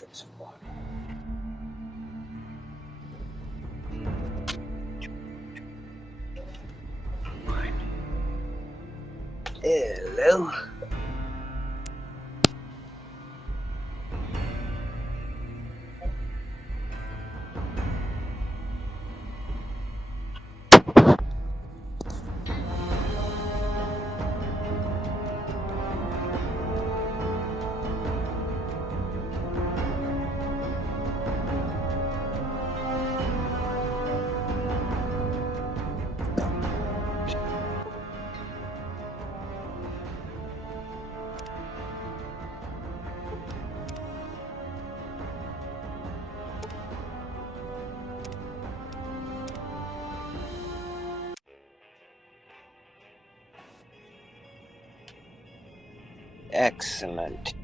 drink some water. Hello. Excellent.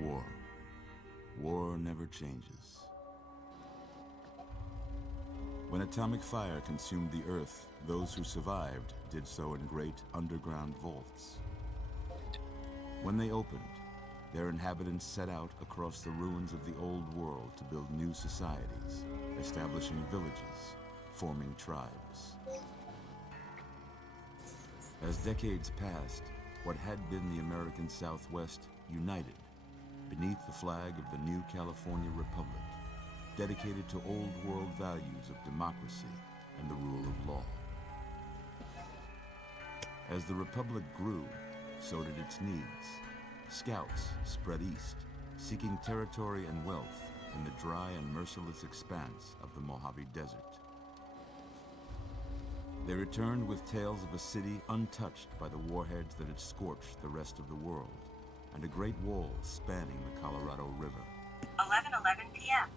War. War never changes. When atomic fire consumed the Earth, those who survived did so in great underground vaults. When they opened, their inhabitants set out across the ruins of the old world to build new societies, establishing villages, forming tribes. As decades passed, what had been the American Southwest united beneath the flag of the new California Republic, dedicated to old world values of democracy and the rule of law. As the Republic grew, so did its needs. Scouts spread east, seeking territory and wealth in the dry and merciless expanse of the Mojave Desert. They returned with tales of a city untouched by the warheads that had scorched the rest of the world, and a great wall spanning the Colorado River. 11:11 p.m.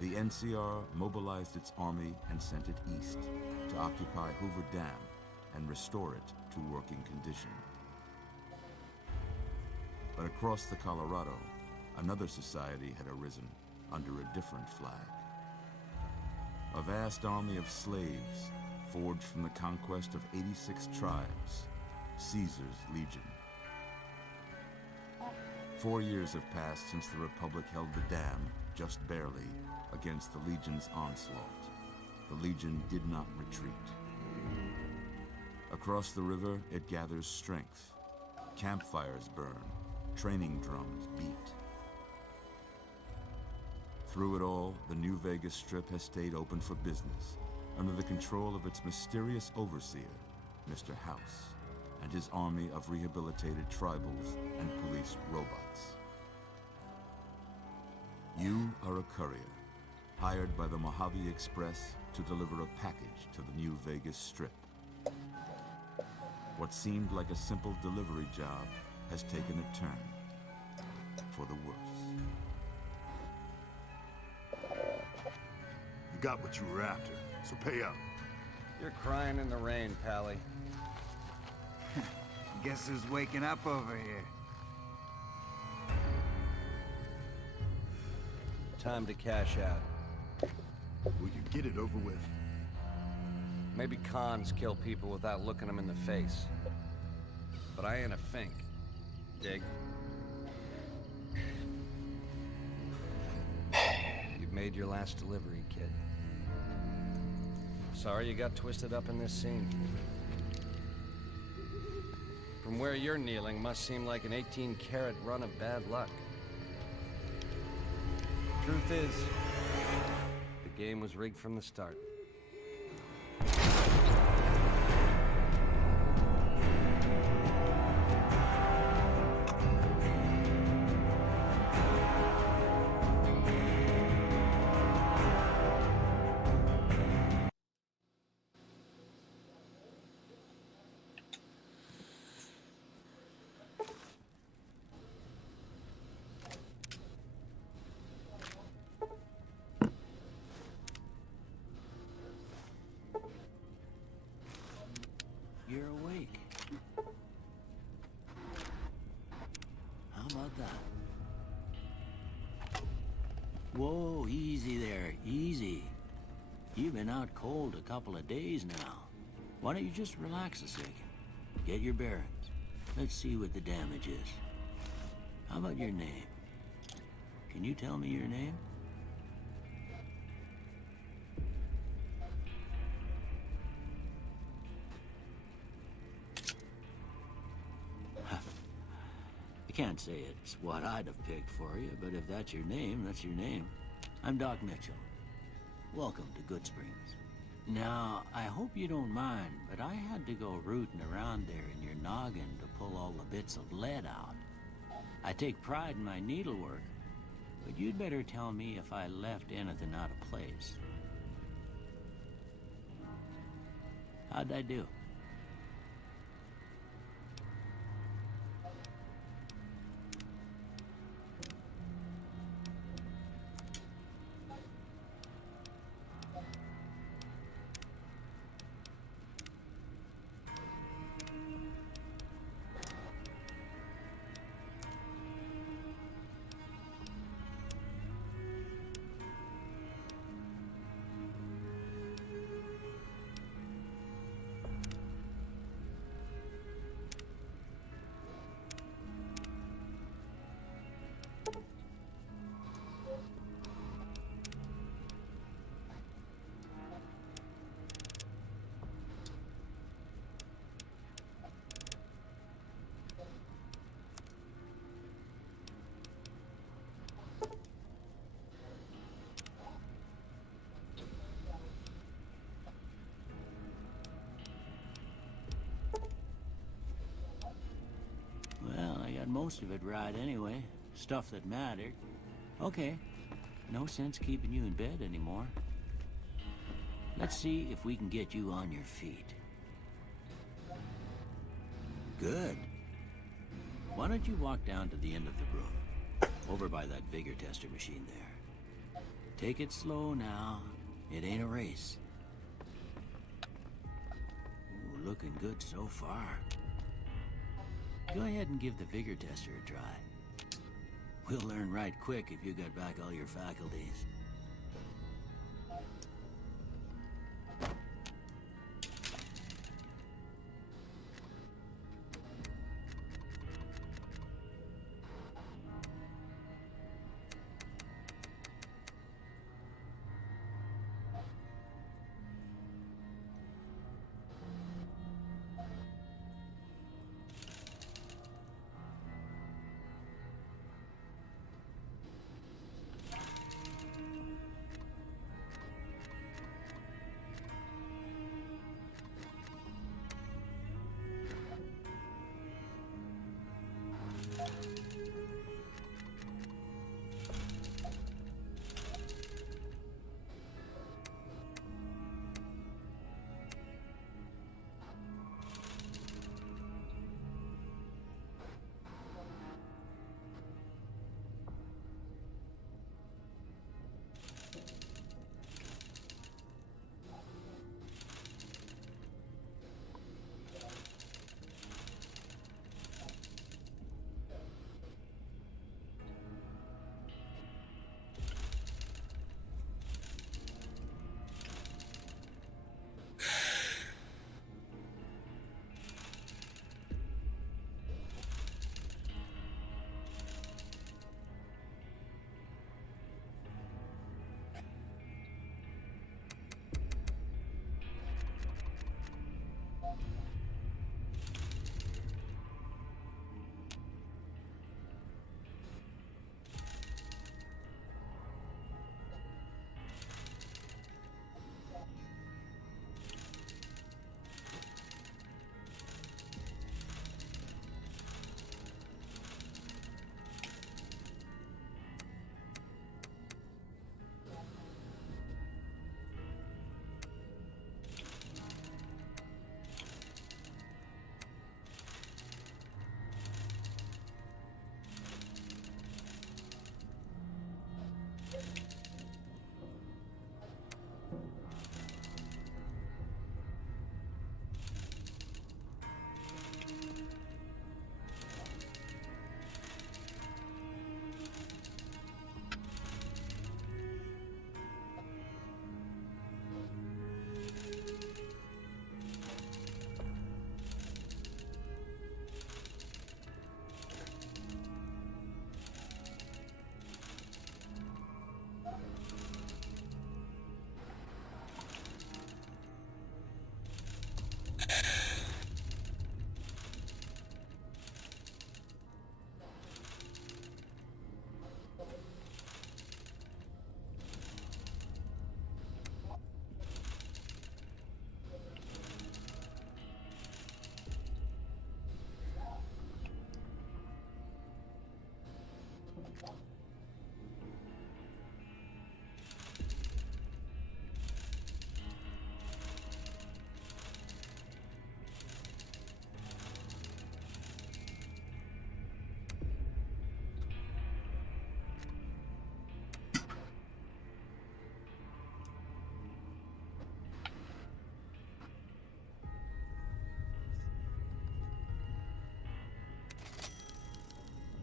The NCR mobilized its army and sent it east to occupy Hoover Dam and restore it to working condition. But across the Colorado, another society had arisen under a different flag. A vast army of slaves forged from the conquest of 86 tribes, Caesar's Legion. 4 years have passed since the Republic held the dam, just barely, against the Legion's onslaught. The Legion did not retreat. Across the river, it gathers strength. Campfires burn, training drums beat. Through it all, the New Vegas Strip has stayed open for business, under the control of its mysterious overseer, Mr. House, and his army of rehabilitated tribals and police robots. You are a courier, hired by the Mojave Express to deliver a package to the New Vegas Strip. What seemed like a simple delivery job has taken a turn, for the worse. You got what you were after, so pay up. You're crying in the rain, Pally. Guess who's waking up over here? Time to cash out. Will you get it over with? Maybe cons kill people without looking them in the face. But I ain't a fink. Dig? made your last delivery, kid. Sorry you got twisted up in this scene. From where you're kneeling must seem like an 18-carat run of bad luck. Truth is, the game was rigged from the start. You're awake. How about that? Whoa, easy there, easy. You've been out cold a couple of days now. Why don't you just relax a second? Get your bearings. Let's see what the damage is. How about your name? Can you tell me your name? I can't say it's what I'd have picked for you, but if that's your name, that's your name. I'm Doc Mitchell. Welcome to Goodsprings. Now, I hope you don't mind, but I had to go rooting around there in your noggin to pull all the bits of lead out. I take pride in my needlework, but you'd better tell me if I left anything out of place. How'd I do? Well, I got most of it right anyway. Stuff that mattered. Okay. No sense keeping you in bed anymore. Let's see if we can get you on your feet. Good. Why don't you walk down to the end of the room? Over by that vigor tester machine there. Take it slow now. It ain't a race. Ooh, looking good so far. Go ahead and give the vigor tester a try. We'll learn right quick if you got back all your faculties.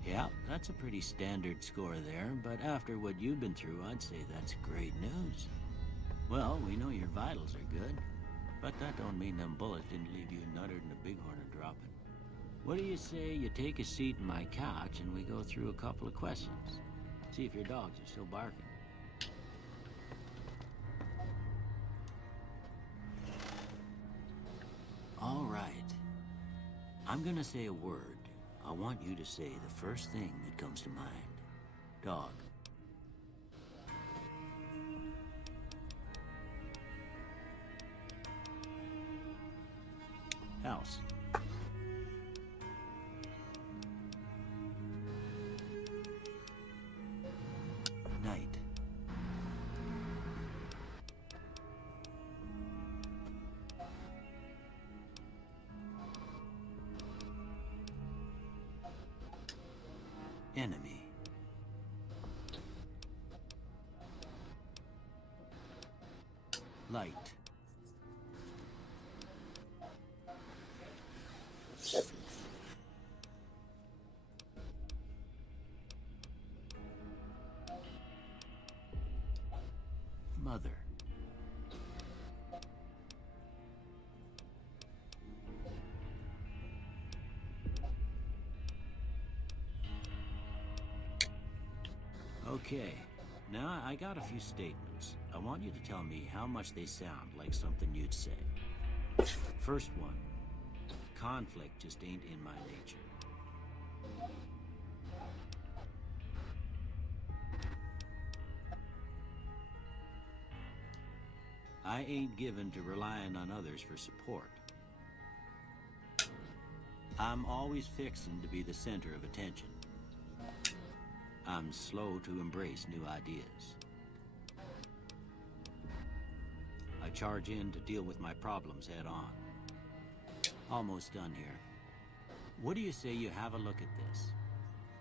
Yeah, that's a pretty standard score there, but after what you've been through, I'd say that's great news. Well, we know your vitals are good, but that don't mean them bullets didn't leave you nuttered and a bighorn dropping. What do you say you take a seat in my couch and we go through a couple of questions? See if your dogs are still barking. All right. I'm gonna say a word. I want you to say the first thing that comes to mind. Dog. House. Night. Enemy. Light. Mother. Okay, now I got a few statements. I want you to tell me how much they sound like something you'd say. First one, conflict just ain't in my nature. I ain't given to relying on others for support. I'm always fixing to be the center of attention. I'm slow to embrace new ideas. I charge in to deal with my problems head on. Almost done here. What do you say you have a look at this?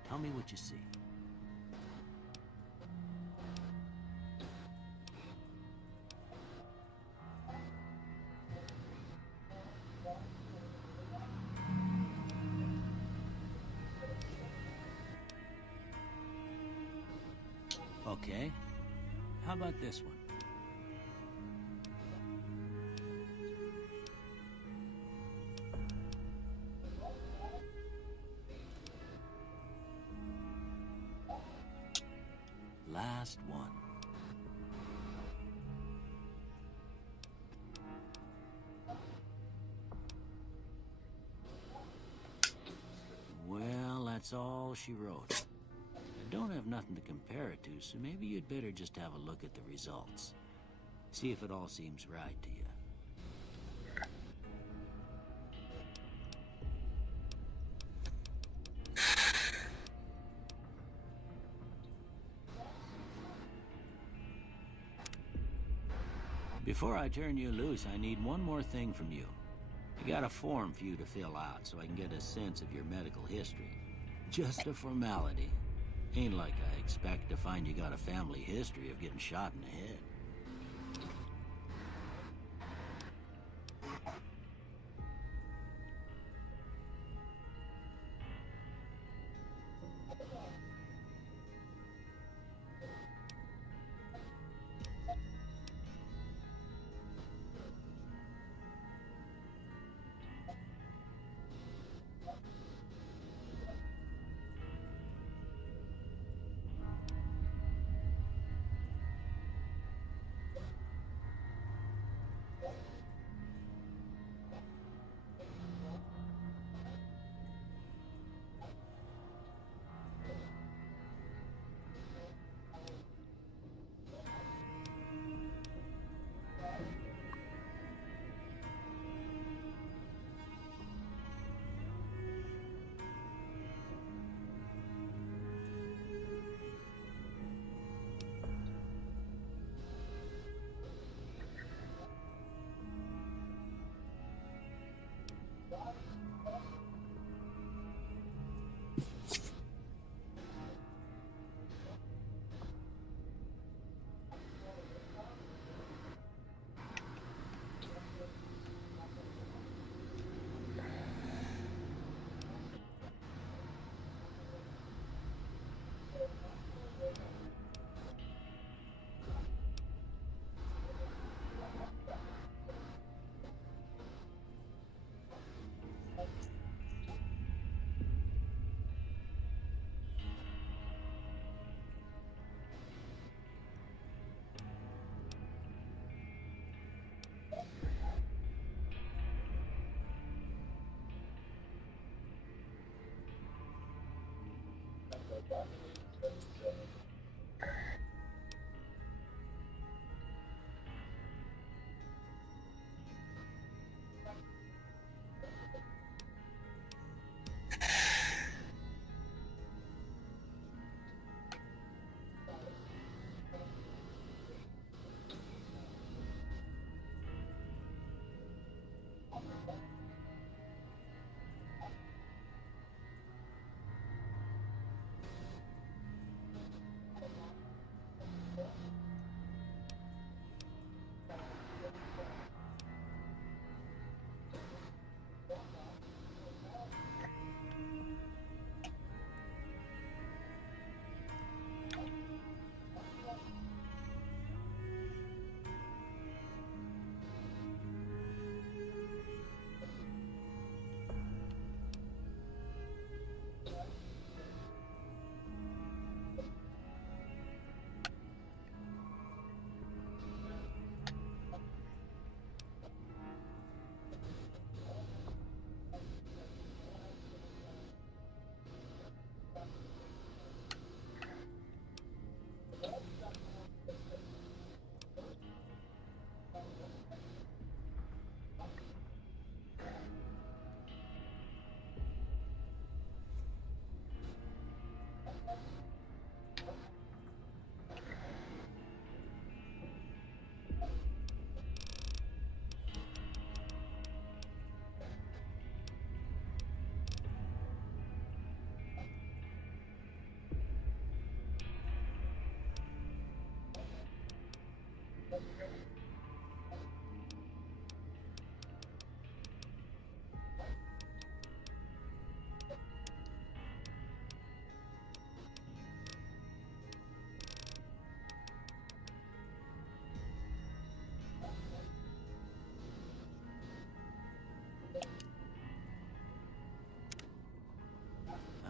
Tell me what you see. Okay. How about this one? Last one. Well, that's all she wrote. I don't have nothing to compare it to, so maybe you'd better just have a look at the results. See if it all seems right to you. Before I turn you loose, I need one more thing from you. I got a form for you to fill out so I can get a sense of your medical history. Just a formality. Ain't like I expect to find you got a family history of getting shot in the head.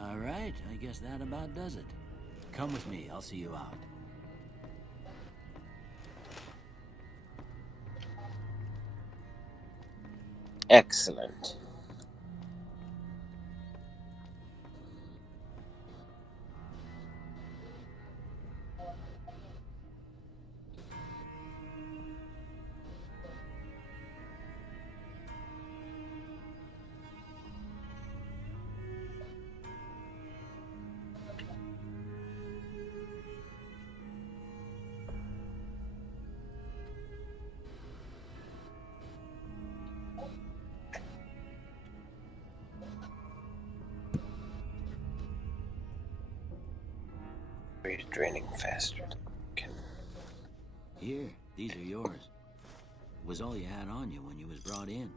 All right, I guess that about does it. Come with me, I'll see you out. Excellent. It's draining faster than can. Here, these are yours. Was all you had on you when you was brought in.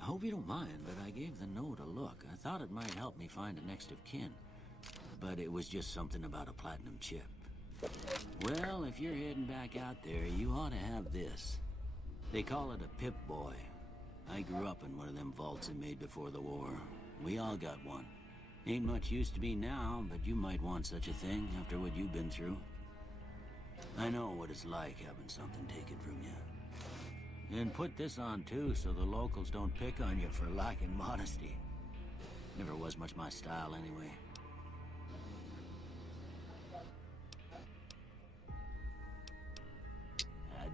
I hope you don't mind, but I gave the note a look. I thought it might help me find a next of kin. But it was just something about a platinum chip. Well, if you're heading back out there, you ought to have this. They call it a Pip-Boy. I grew up in one of them vaults they made before the war. We all got one. Ain't much use to me now, but you might want such a thing after what you've been through. I know what it's like having something taken from you. And put this on too, so the locals don't pick on you for lacking modesty. Never was much my style anyway.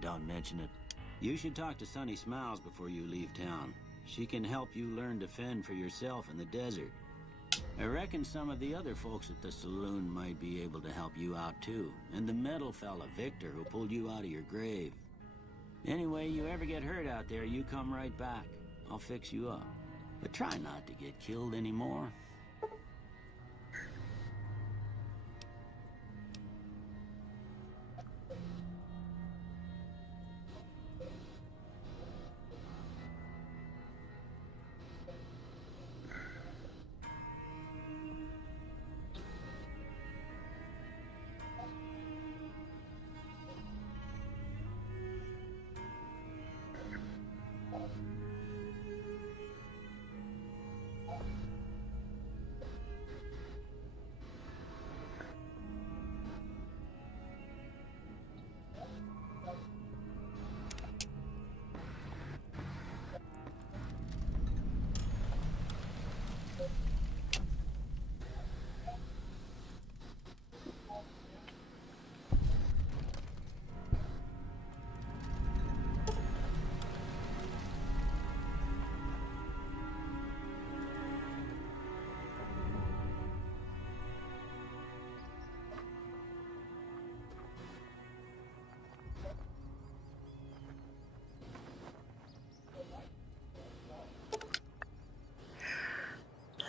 Don't mention it. You should talk to Sunny Smiles before you leave town. She can help you learn to fend for yourself in the desert. I reckon some of the other folks at the saloon might be able to help you out too. And the metal fella, Victor, who pulled you out of your grave. Anyway, you ever get hurt out there, you come right back. I'll fix you up. But try not to get killed anymore.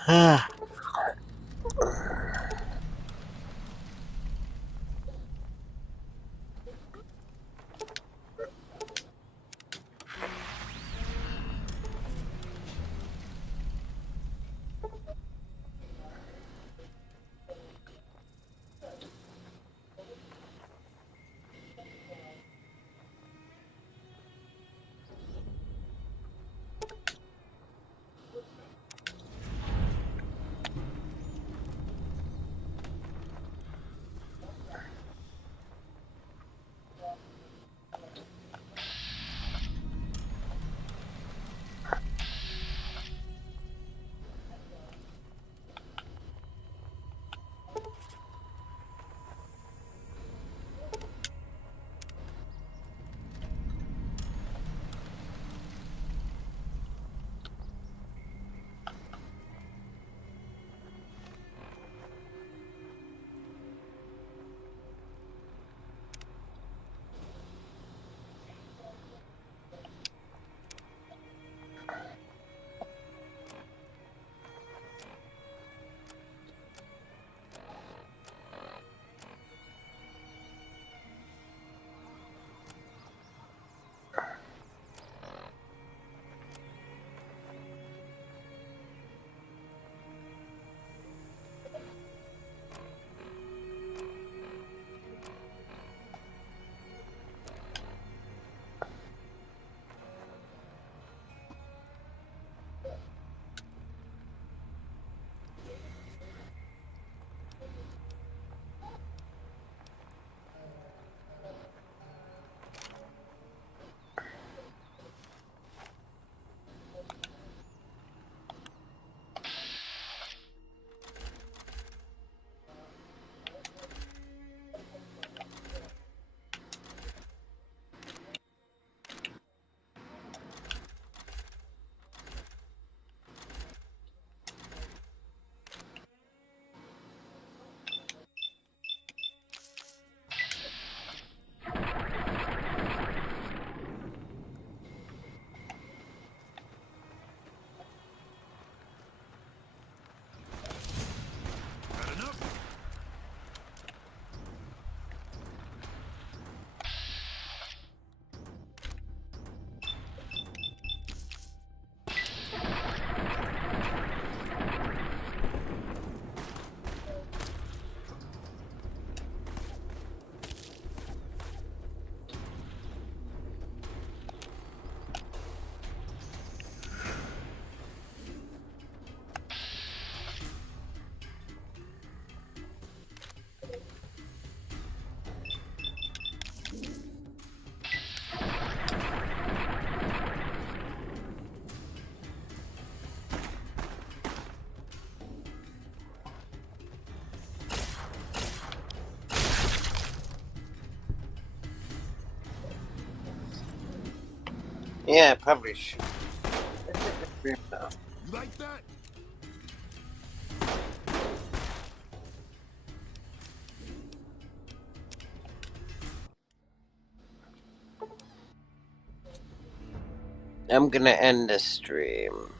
Ah. Yeah, I probably should. You like that? I'm gonna end the stream.